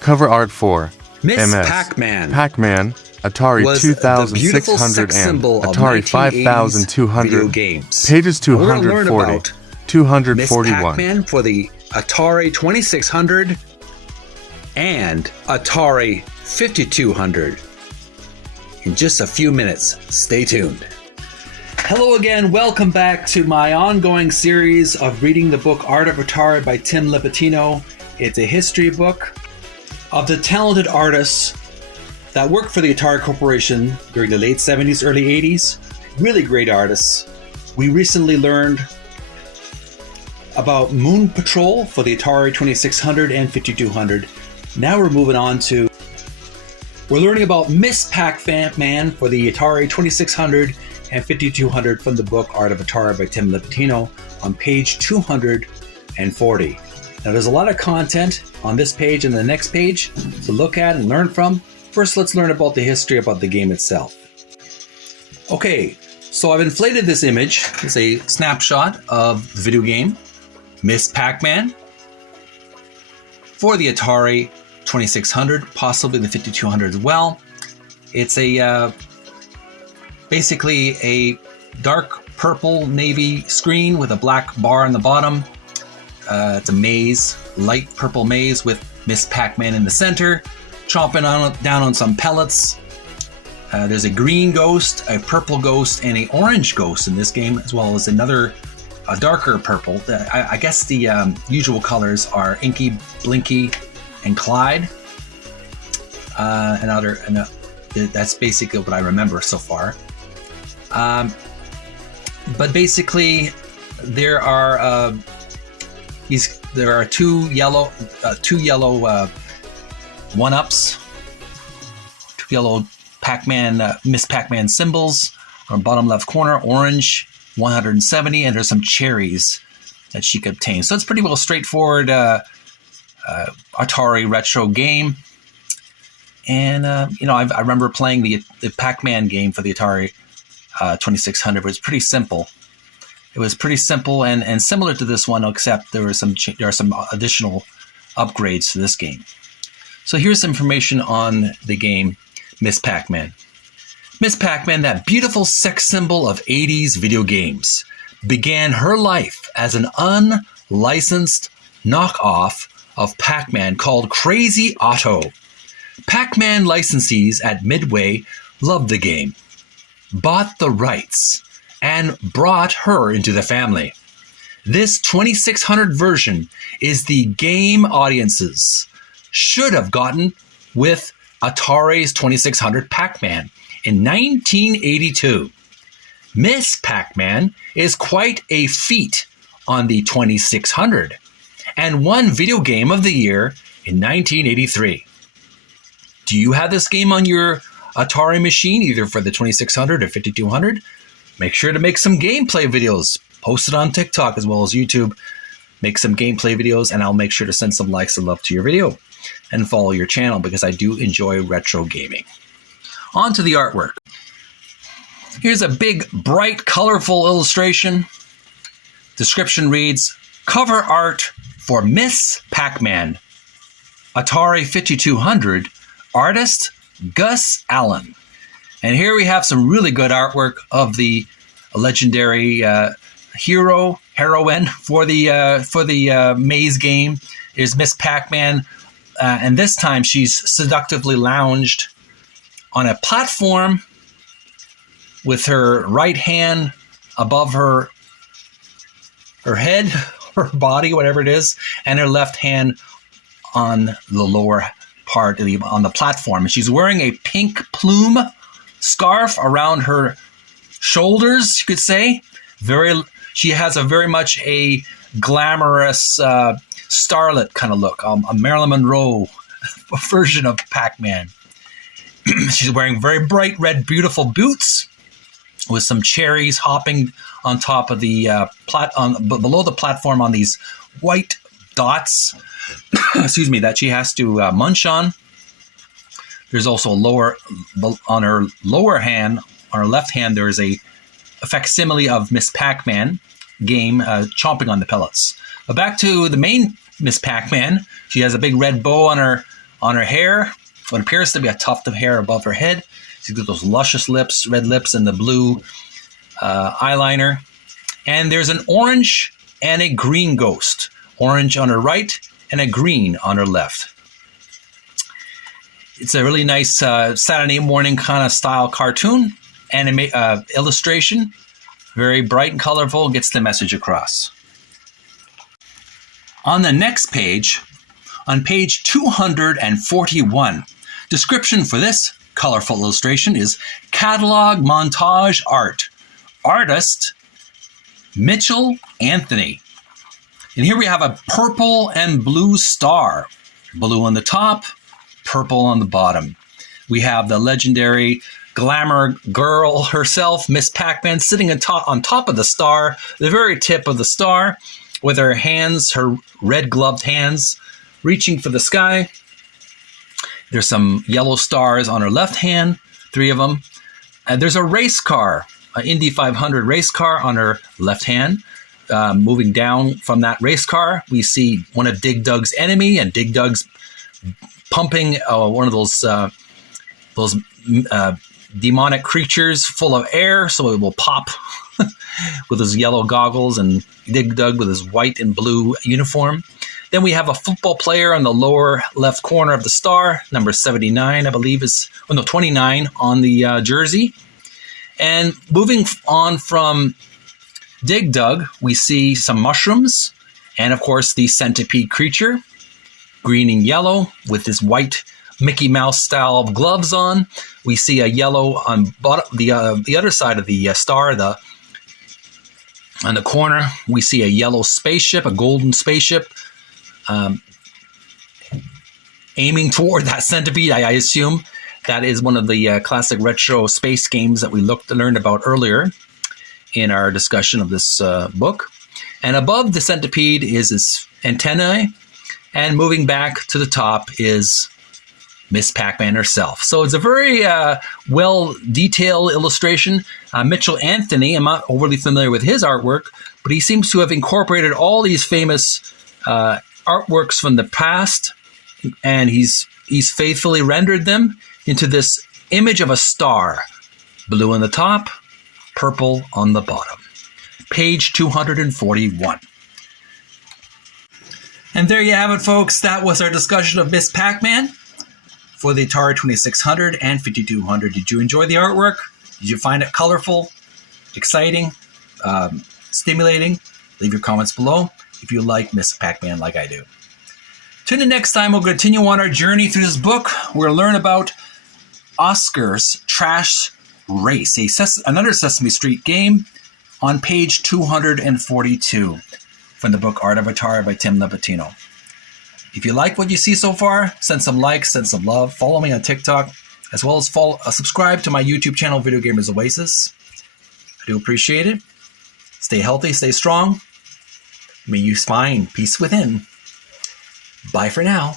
Cover art for Miss MS, Pac-Man Pac-Man, Atari was the beautiful 2600 sex and symbol of Atari 1980s 5200. video games. Pages We're going to learn 240, about 241. Miss Pac-Man for the Atari 2600 and Atari 5200 in just a few minutes. Stay tuned. Hello again. Welcome back to my ongoing series of reading the book Art of Atari by Tim Lapetino. It's a history book of the talented artists that worked for the Atari Corporation during the late 70s, early 80s. Really great artists. We recently learned about Moon Patrol for the Atari 2600 and 5200. Now we're moving on to, we're learning about Miss Pac-Man for the Atari 2600 and 5200 from the book Art of Atari by Tim Lapetino on page 240. Now there's a lot of content on this page and the next page to look at and learn from. First, let's learn about the history about the game itself. Okay, so I've inflated this image. It's a snapshot of the video game, Miss Pac-Man, for the Atari 2600, possibly the 5200 as well. It's a basically a dark purple navy screen with a black bar on the bottom. It's a maze, light purple maze with Miss Pac-Man in the center, chomping down on some pellets. There's a green ghost, a purple ghost, and an orange ghost in this game, as well as another darker purple. I guess the usual colors are Inky, Blinky, and Clyde. That's basically what I remember so far. But basically, there are two yellow one-ups, two yellow Pac-Man, Miss Pac-Man symbols on bottom left corner, orange 170, and there's some cherries that she could obtain. So it's pretty well straightforward Atari retro game. And I remember playing the Pac-Man game for the Atari 2600. It was pretty simple. It was pretty simple and similar to this one, except there are some additional upgrades to this game. So here's some information on the game Miss Pac-Man. Miss Pac-Man, that beautiful sex symbol of 80s video games, began her life as an unlicensed knockoff of Pac-Man called Crazy Otto. Pac-Man licensees at Midway loved the game, bought the rights, and brought her into the family. This 2600 version is the game audiences should have gotten with Atari's 2600 Pac-Man in 1982. Miss Pac-Man is quite a feat on the 2600 and won Video Game of the Year in 1983. Do you have this game on your Atari machine, either for the 2600 or 5200? Make sure to make some gameplay videos. Post it on TikTok as well as YouTube. Make some gameplay videos, and I'll make sure to send some likes and love to your video and follow your channel because I do enjoy retro gaming. On to the artwork. Here's a big, bright, colorful illustration. Description reads, cover art for Miss Pac-Man, Atari 5200, artist Gus Allen. And here we have some really good artwork of the legendary heroine for the maze game. Is Miss Pac-Man, and this time she's seductively lounged on a platform with her right hand above her head, her body, whatever it is, and her left hand on the lower part on the platform. And she's wearing a pink plume scarf around her shoulders, you could say. She has a very much a glamorous starlet kind of look, a Marilyn Monroe version of Pac-Man. She's wearing very bright red, beautiful boots with some cherries hopping on top of the below the platform on these white dots. Excuse me, that she has to munch on. There's also on her lower hand, on her left hand, there is a facsimile of Miss Pac-Man game chomping on the pellets. But back to the main Miss Pac-Man. She has a big red bow on on her hair, what appears to be a tuft of hair above her head. She's got those luscious lips, red lips, and the blue eyeliner. And there's an orange and a green ghost. Orange on her right and a green on her left. It's a really nice Saturday morning kind of style cartoon and illustration. Very bright and colorful, gets the message across. On the next page, on page 241, description for this colorful illustration is catalog montage art. Artist, Mitchell Anthony. And here we have a purple and blue star. Blue on the top, purple on the bottom. We have the legendary glamour girl herself, Miss Pac-Man, sitting on top of the star, the very tip of the star, with her hands, her red gloved hands, reaching for the sky. There's some yellow stars on her left hand, 3 of them. And there's a race car, an Indy 500 race car on her left hand. Moving down from that race car, we see one of Dig Dug's enemy, and Dig Dug's pumping one of those demonic creatures full of air, so it will pop with his yellow goggles, and Dig Dug with his white and blue uniform. Then we have a football player on the lower left corner of the star, number 79, I believe 29 on the jersey. And moving on from Dig Dug, we see some mushrooms, and of course the centipede creature, green and yellow with his white Mickey Mouse style gloves on. We see a yellow on the other side of the star, on the corner. We see a yellow spaceship, a golden spaceship, aiming toward that centipede. I assume that is one of the classic retro space games that we learned about earlier in our discussion of this book. And above the centipede is his antennae, and moving back to the top is Miss Pac-Man herself. So it's a very well-detailed illustration. Mitchell Anthony, I'm not overly familiar with his artwork, but he seems to have incorporated all these famous artworks from the past, and he's faithfully rendered them into this image of a star. Blue on the top, purple on the bottom. Page 241. And there you have it, folks. That was our discussion of Miss Pac-Man for the Atari 2600 and 5200. Did you enjoy the artwork? Did you find it colorful, exciting, stimulating? Leave your comments below if you like Miss Pac-Man like I do. Tune in next time. We'll continue on our journey through this book. We're going to learn about Oscar's Trash Race, another Sesame Street game, on page 242 from the book Art of Atari by Tim Lapetino. If you like what you see so far, send some likes, send some love. Follow me on TikTok, as well as subscribe to my YouTube channel, Video Gamers Oasis. I do appreciate it. Stay healthy, stay strong. May you find peace within. Bye for now.